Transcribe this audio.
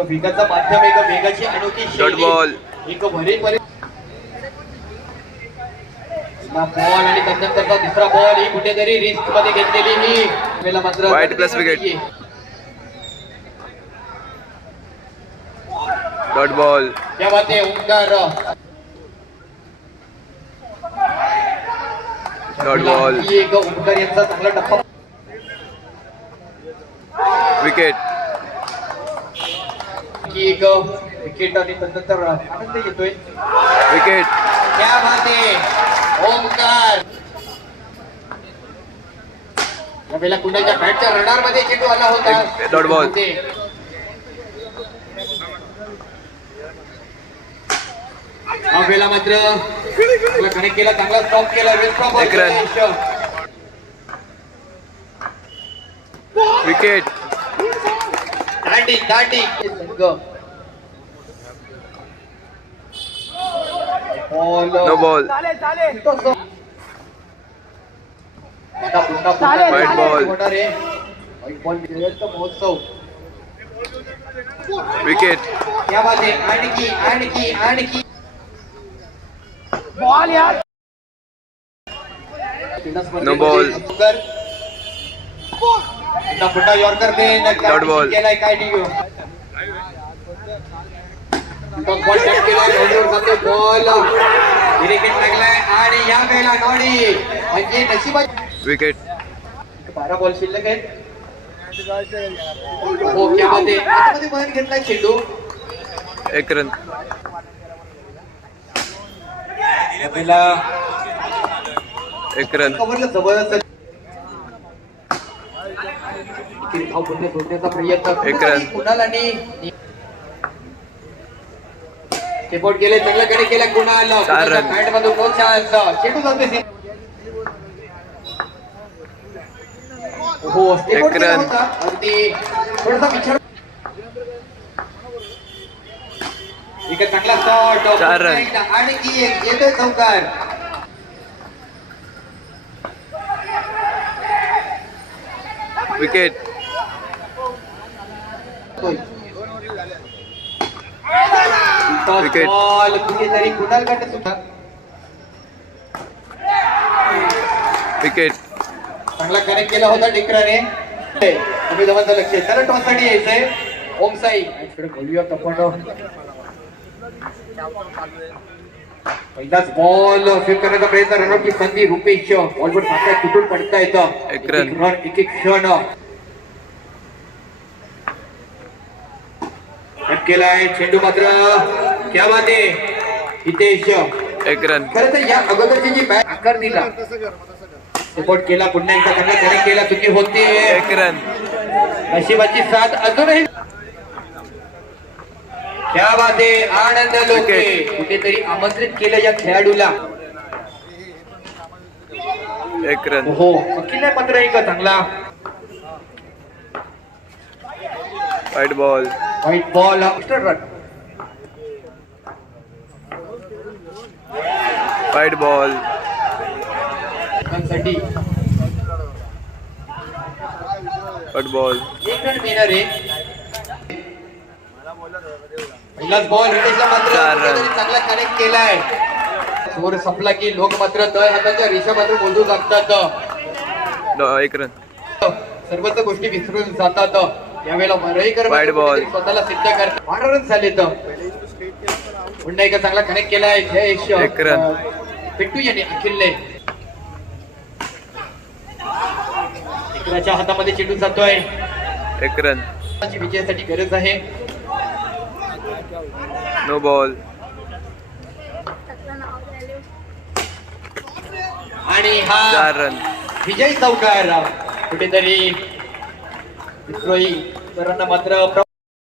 एक वेगाचा माध्यम एक वेगाची अनोखी शैली. बॉल एक भरीव बॉल आणि त्यानंतरचा दुसरा बॉल ही कुठेतरी रिस्कमध्ये घेतलेली ही वेळेला मात्र Wide plus wicket. Dot ball त्या बाते ओंकार डॉट बॉल एक ओंकार यांचा चांगला टप्पा. विकेट की एक विकेट आणि त्यानंतर आनंद येतोय विकेट क्या बात आहे. ओंकार. यावेळेला कुणाच्या बॅटच्या रडारमध्ये चेंडू आला होता. Dot ball. मात्र कनेक्ट केला चांगला स्टॉप केला वेस्ट एक रन. विकेट दांडी दांडी no ball White ball. White ball महोत्सव विकेट क्या बात आहे आणखी आणखी आणखी No ball. फुटा यॉर्कर ने Dot ball. केलाय काय डिओ बॉल विकेट लागलाय. आणि या वेळेला नॉडी म्हणजे नशिबात विकेट बारा बॉल शिल्लक आहेत. घेतलाय चेंडू एक रन एक रन जबरदस्त किती धाव पुन्हा सोडण्याचा प्रयत्न. कुणाल स्टेपआउट केले चांगलं कडे केला कुणाल मधून हो एक केला रन. होता अगदी थोडासा विचार एक चांगला शॉट. आणि की एक येतोय चौकार विकेट. बॉल कुठेतरी कुणाल कडे सुद्धा विकेट चांगला कनेक्ट केला होता टिकराने. तुम्ही जवळचं लक्ष आहे त्याला टॉससाठी यायचंय. ओम साई. इकडे आपण पहिलाच बॉल स्वीप करण्याचा प्रयत्न रनआउटची संधी रुपेश बॉलवर मात्र तुटून पडता येतं एक एक क्षण. कट केलाय चेंडू मात्र क्या बात आहे. हितेश. एक रन खरं तर या अगोदरची जी बॅट आकार दिला सपोर्ट केला पुन्हा एकदा त्यांना कनेक्ट केला चुकी होती. एक रन नशिबाची साथ अजूनही. क्या बात आहे. आनंद लोके. कुठेतरी आमंत्रित केलं या खेळाडूला. एक रन हो अखिल मात्र एक चांगला. वाईट बॉल बॉल रन वाईट बॉलसाठी वाईट बॉल एक रन मिळणार आहे पहिलाच बॉल रितेशला मात्र चांगला कनेक्ट केलाय. स्कोर संपला की लोक मात्र तळ हाताच्या रेषा मात्र लागतात. ड- एक रन सर्वच गोष्टी विसरून जातात. यावेळेला स्वतःला सिद्ध करतात बारा रन झाले तर पुन्हा चांगला कनेक्ट जयेश रन. अं, पिट्टू यांनी अखिलने. इकराच्या हातामध्ये चेंडू जातोय. एक रन विजयासाठी गरज आहे. नो बॉल आणि हा रन विजय चौकार. कुठेतरी विद्रोही सरांना मात्र